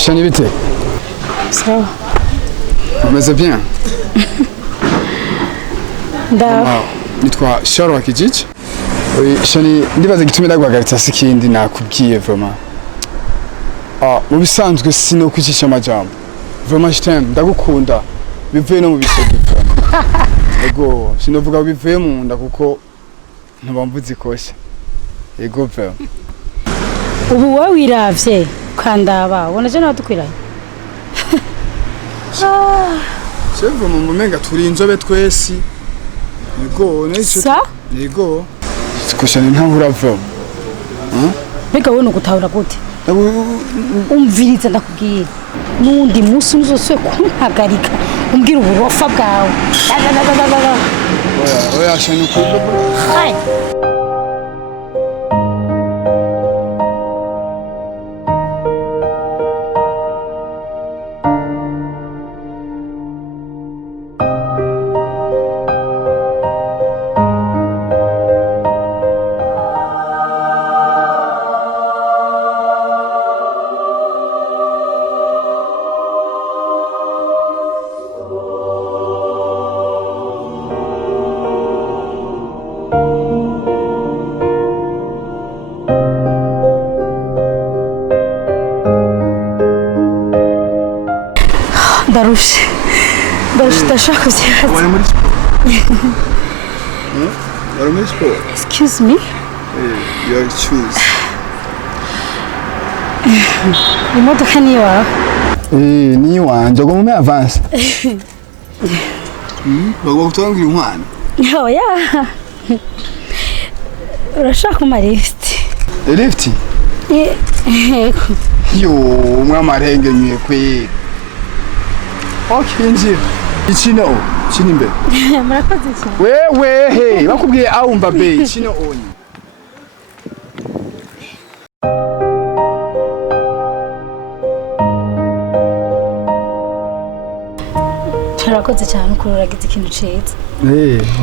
Shani bite? Sawa. Umeze bien? Ndaho. Nitwa Sharo wa Kijiji. Shani ndibaza gitumira guhagaritsa sikindi nakubwiye vraiment. Mu bisanzwe sino kwicisha amajambo. Vraiment je t'aime, ndagukunda. Bivuye no mu bisege vraiment. Ego, sinovuga bivuye mu nda kuko ntubamvuze ikosha. Ego vraiment. Ubu wowe wiravye kandaba ubona je nadukwiranye. Chevre mu mumenga turi inzobe twesi. Ego, n'icyo. Sa? Ego. Sikoshani ntahura vraiment. Bega wowe nugutahura gute? Umviriza ndakubwira. Nundi musi uzoswe kumpagarika. Umbwira uburofa bwawe. Oya shani ukunda. Hai. Даруш ndashaka kuzihaza. Wari muri sport? Wari muri sport? Excuse me? Your shoes. Imodoka ni wawe? Ni wanje ngo mume avance. Bagomba kutangira umwana. Oya. Urashaka uma lift? Lift? Yo, mwamarenge nywe kwe. Okay, njye. Ichino, chinimbe. Murakoze cyane. Wewe he, bakubwiye awumva be, ichino onye. Turakoze cyane uko uragize ikintu ciza.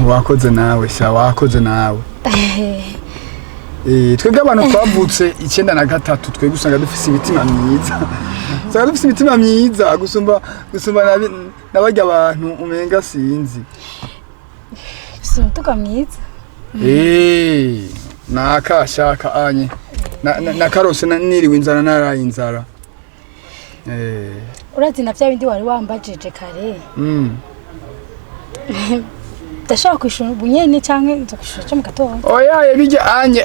Wakoze nawe, sha wakoze nawe. Twebwe abantu twavutse 93 twebwe usanga dufise imitima myiza. Usanga dufise imitima myiza gusumba nabajya abantu umenga sinzi. Umutuka mwiza. Nakashaka anye. Nakarose niriwe inzara naraye inzara. Urazi na bya bindi wari wambajije kare. Ndashaka kwishura bunyene canke nzakwishura cyo mu gatondo. Oya bijya anye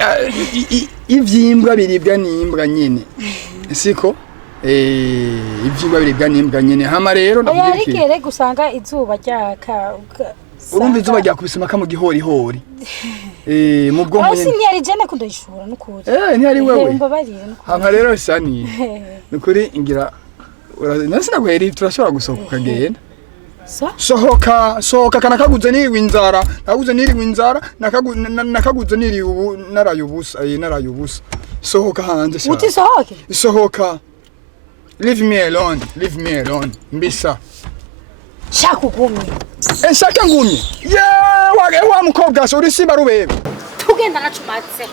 ivyimbwa biribwa n'imbwa nyene. Siko? Ivyimbwa biribwa n'imbwa nyene. Hama rero ndabwira iki. Oya ariko gusanga izuba ryaka. Urumva izuba ryakubisima ka mu gihori hori. Mu bwonko nyene. Asi ntiyari jene kundoyishura n'ukuri. Ntiyari wewe. Mbabarire n'ukuri. Hama rero shani. N'ukuri ingira nasi naguheri turashobora gusohoka ukagenda. Sohoka kana kaguze niriwe inzara. Naguze niriwe inzara, nakaguze niriwe narayubusa. Sohoka hanze sha. Uti sohoke? Sohoka. Leave me alone. Mbisa. Shaka ugumye. Shaka ngumye. Wa mukobwa so uri simba rubebe. Tugenda nacumatse.